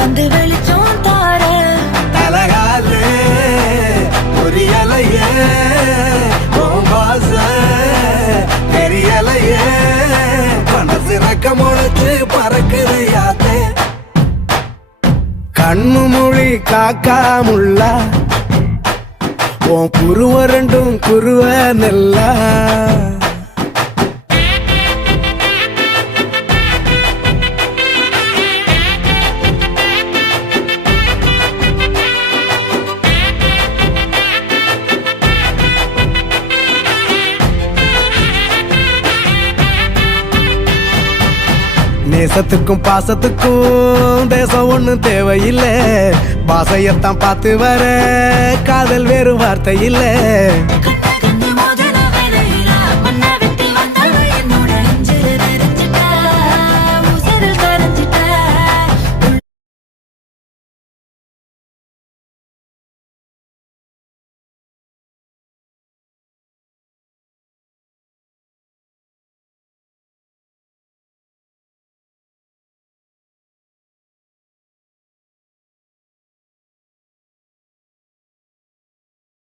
வந்து வெளிச்சம் தார தலகாலே புரியலையே பாச தெரியலையே மனசு ரக்க முளைச்சு பறக்குது யாத்தே கண்ணு மொழி காக்காமுள்ள உன் குருவ ரெண்டும் குருவ நெல்லா நேசத்துக்கும் பாசத்துக்கும் தேசம் ஒண்ணும் தேவையில்லை பாசையத்தான் பார்த்து வர காதல் வேறு வார்த்தை இல்லை